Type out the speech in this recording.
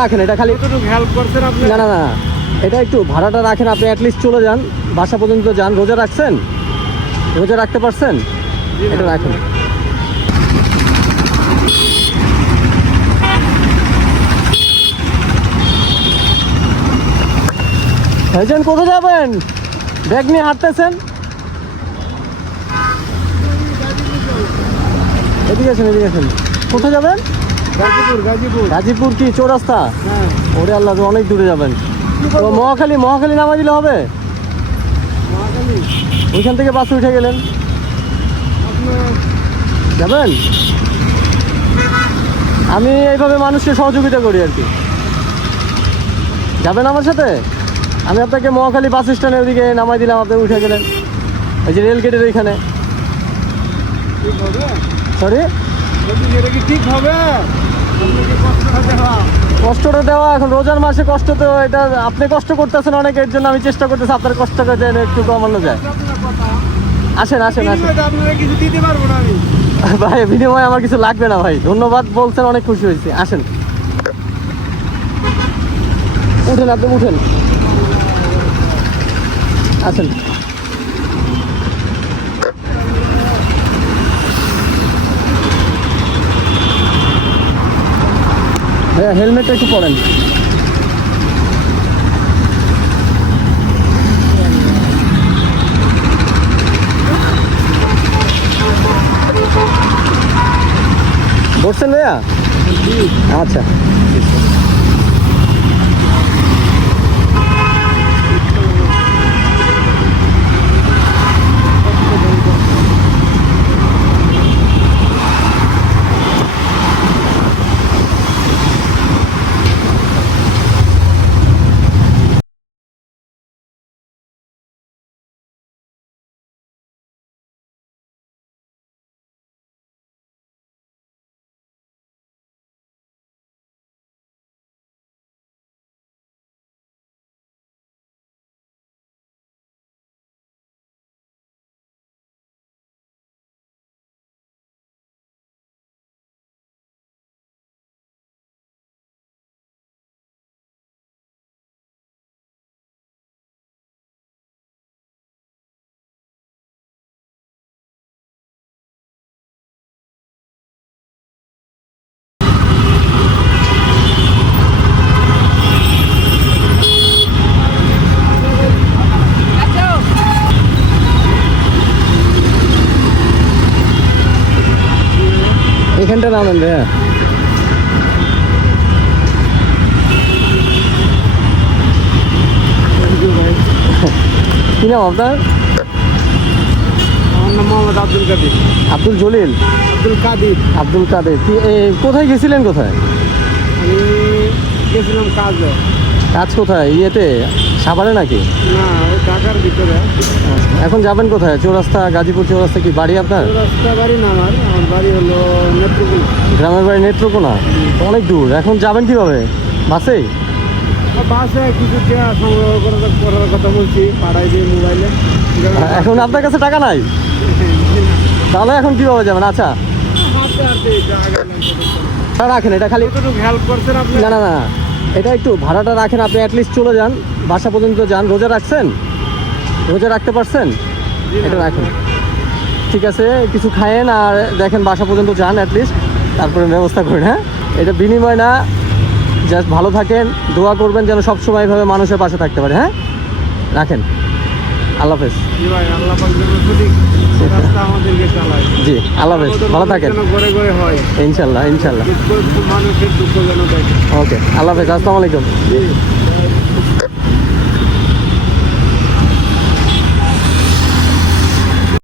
রাখেন এটা খালি হেল্প করছেন আপনি না না না এটা একটু ভাড়াটা রাখেন আপনি অ্যাটলিস্ট চলে যান বাসা পর্যন্ত যান। রোজা রাখছেন? রোজা রাখতে পারছেন? এটা রাখেন। ভাইজান কোথায় যাবেন? ব্যাগ নিয়ে হাঁটতেছেন? এদিকে আছেন এদিকে আছেন কোথায় যাবেন? গাজীপুর কি চৌরাস্তা? হ্যাঁ। ওরে আল্লাহ তো অনেক দূরে যাবেন। তো মহাখালী মহাখালী নামা দিলে হবে? ওইখান থেকে বাসে উঠে গেলেন। যাবেন? আমি এইভাবে মানুষকে সহযোগিতা করি আর কি। যাবেন আমার সাথে? আমি আপনাকে মহাখালী বাস স্ট্যান্ডের ওদিকে নামাই দিলাম আপনি উঠে গেলেন। ওই যে রেল গেটের ওইখানে। সরি ঠিক হবে? কষ্টটা দেওয়া এখন রোজার মাসে কষ্ট তো এটা আপনি কষ্ট করতেছেন অনেক এর জন্য আমি চেষ্টা করতেছি আপনার কষ্টটা যেন একটু কমানো যায়। আসেন আসেন আসেন। বিনিময়ে তো আপনারা কিছু দিতে পারব না আমি। ভাই বিনিময়ে আমার কিছু লাগবে না ভাই। ধন্যবাদ বলছেন অনেক খুশি হয়েছি। আসেন। উঠেন আপনি উঠেন। আসেন। হেলমেটটা একটু পরেন। বসছেন ভাইয়া? আচ্ছা। এখানটা নামেন ভাইয়া কি নাম আপনার আমার নাম মোহাম্মদ আব্দুল কাদির। আব্দুল জলিল আব্দুল কাদির। আব্দুল কাদের। কোথায় গেছিলেন কোথায়? আমি গেছিলাম কাজে। কাজ কোথায়? ইয়েতে? সাভারে নাকি? না ওই ঢাকার ভিতরে। এখন যাবেন কোথায়? চৌরাস্তা গাজীপুর চৌরাস্তা কি বাড়ি আপনার? রাস্তা বাড়ি না আমার। আমার বাড়ি হলো গ্রামের বাড়ি নেত্রকোনা? অনেক দূর। এখন যাবেন কীভাবে? বাসে? বাসে কিছু সংগ্রহ করার কথা বলছি পাড়াই দিয়ে মোবাইলে। এখন আপনার কাছে টাকা নাই? তাহলে এখন কীভাবে যাবেন? আচ্ছা। রাখেন এটা খালি না না না এটা একটু ভাড়াটা রাখেন আপনি অ্যাটলিস্ট চলে যান। বাসা পর্যন্ত যান। রোজা রাখছেন? রোজা রাখতে পারছেন? এটা রাখেন। ঠিক আছে কিছু খায়েন আর দেখেন বাসা পর্যন্ত যান অ্যাটলিস্ট তারপরে ব্যবস্থা করেন হ্যাঁ? এটা বিনিময় না জাস্ট ভালো থাকেন দোয়া করবেন যেন সবসময় এভাবে মানুষের পাশে থাকতে পারে হ্যাঁ? রাখেন। আল্লাহ হাফেজ। জি আল্লাহ হাফেজ। ভালো থাকেন। ইনশাল্লাহ ইনশাল্লাহ। ওকে আল্লাহ হাফেজ আসসালামু আলাইকুম।